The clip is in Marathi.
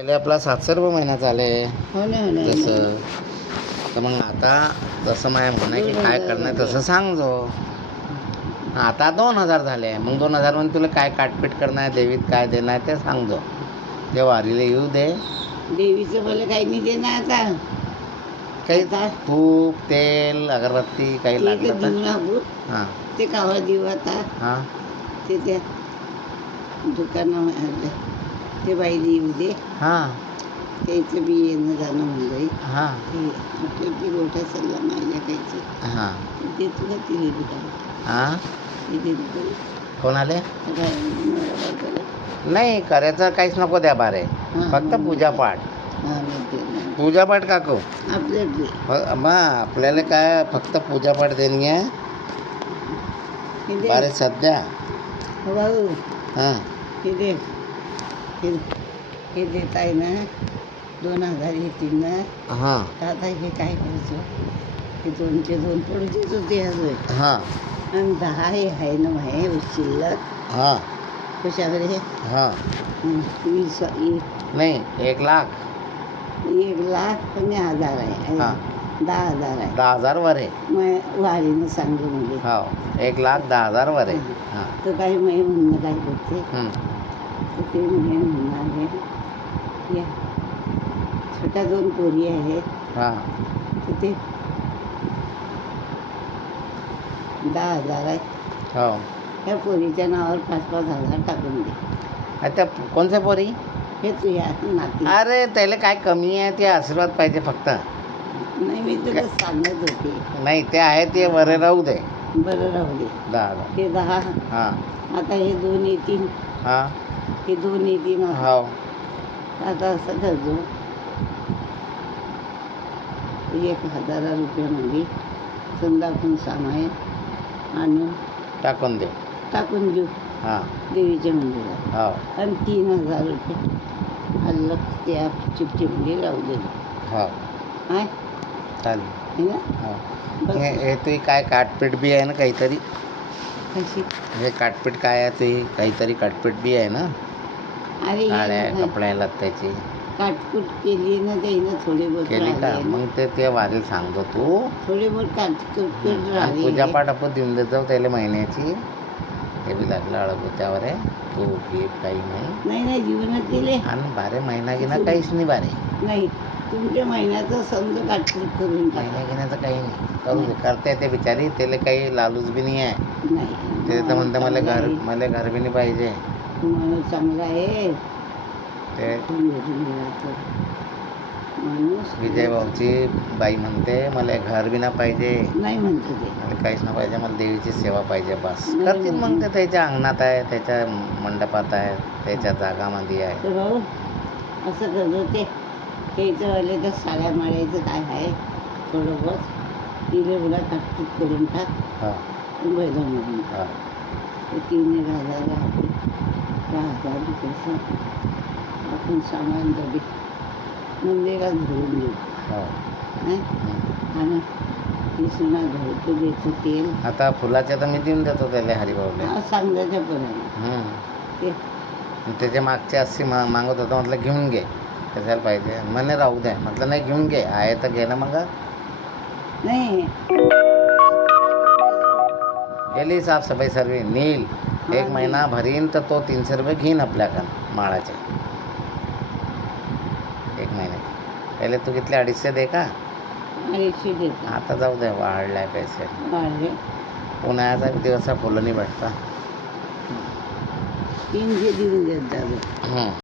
पहिले आपला 700 रुपये महिना चाले हो ना हो ना जसं. तर मग आता जसं माझ्या म्हणणं की काय करणं तसं सांगजो. आता 2000 झाले. मग 2000 मध्ये तुला काय काटपीट करणं आहे, देवीत काय देणं आहे ते सांगजो. ते वारीला येऊ दे. देवीचं मला काही नाही देणार आता. काही आता तूप तेल अगरबत्ती काही ते तर लागलं तर देऊ लागू. हां ते कावा देऊ आता. हां ते त्या दुकानामध्ये ते बाईला येऊ दे. हां त्याचं बी येणं जाणं म्हणलंय. हां ते आपल्या ती गोठा सल्ला मायला खायची हां ते तुला तिथे दुकान हां तिथे दुकान कोण आले? हां नाही करायचं काहीच नको द्या बारे. फक्त पूजापाठ पूजापाठ काकू आपल्यातले मग आपल्याला काय फक्त पूजापाठ देणी आहे बारे सध्या. हो भाऊ हां हे दे हे देत आहे ना 2000 येतील ना. हां तर आता हे काय करायचं हे 2चे 2 पडूचेच होते अजून. हां आणि 10 हे आहे ना माहे शिल्लक हां कशाकडे हे हां 20 नाही 1 लाख 1,00,000 आणि 1,000 आहे. हां 10,000 आहे. 10,000 वर आहे. मग वारीनं सांगू म्हणजे हो 1,10,000 वर आहे. हां तर काही मी म्हणणं काय करते हं. तर ते मी म्हणणार आहे या छोट्या 2 पोरी आहेत हां तर ते 10,000 आहे. हो त्या पोरीच्या नावावर 5,000 टाकून दे. आता कोणत्या पोरी? हे तू या नाती अरे त्याला काय कमी आहे ते आशीर्वाद पाहिजे फक्त. नाही मी तुला सांगत होते. नाही ते आहे ते बरे राहू दे. बरं राहू दे 10,000 हे 10. हां आता हे 2 येतील हां हे 2 येतील ना. हो आता असं करतो 1,000 रुपयामध्ये समजा आपण सामान आणून टाकून दे. टाकून देऊ हां देवीच्या मंदिरात. हो आणि 3,000 रुपये अल्लग त्या चिपचिपली लावू दे. हो हाय चालेल. है ना. हो बस हे तुझी काय काटपीट बी आहे ना काहीतरी? कशी हे काटपीट काय आहे तुझी काहीतरी काटपीट बी आहे ना? अरे साड्या कपड्या लत्त्याची काटकूट केली ना त्यानं थोडे बहुत केली का? राहिले. मग ते वारीला सांगतो तू. थोडे बहुत काटकूट आणि राहिले. पूजापाठ आपण देऊन देत जाऊ त्याला महिन्याची. ते बी लागलं अळग त्यावर आहे. तू गीत काही नाही. नाही जीवनात दिले आणि बारे महिना घेणं काहीच नाही बारे. नाही तुमच्या महिन्याचं समजा काटकूट करून टाका. महिना घेण्याचं काही नाही. करू दे करते ते बिचारी. त्याला काही लालूच बी नाही आहे. नाही ते तर म्हणते मला घर बी नाही पाहिजे. माणूस चांगला आहे. ते माणूस विजय भाऊची बाई म्हणते मला घर बी नाही पाहिजे. नाही म्हणतो ते मला काहीच नाही पाहिजे. मला देवीची सेवा पाहिजे बस. करतील मग ते त्याच्या अंगणात आहे त्याच्या मंडपात आहे त्याच्या जागामध्ये आहे. तर भाऊ असं करतो ते त्याच्यावाले तर साड्या मारायचं काय आहे थोडं बहुत तिले मला काटकूट करून टाक. हां बैलामधून हां 3,000 राहते 10,000 रुपये आपण सामान डबे मंदिरात भरून देऊ. हो आणि कृष्णा घरचं द्यायचं तेल आता फुलाच्या तर मी देऊन देतो त्याला हरिभाऊला. सांगायच्या पर्यंत ते त्याच्या मागचे 80 मागत होता. म्हटलं घेऊन घे कशाला पाहिजे. म्हणे राहू द्या. म्हटलं नाही घेऊन घे आहे तर घे ना. मग नाही गेली साफसफाई सर्व नील 1 महिना भरीन तर तो 300 रुपये घेईन आपल्याकडं माळाचे 1 महिन्याचे. पहिले तू कितले 250 दे का? 250 देतात. आता जाऊ दे वाढलाय पैसे. वाढले उन्हाळ्याचा दिवस फुलं नाही भेटता. 300 देऊन देत दादा.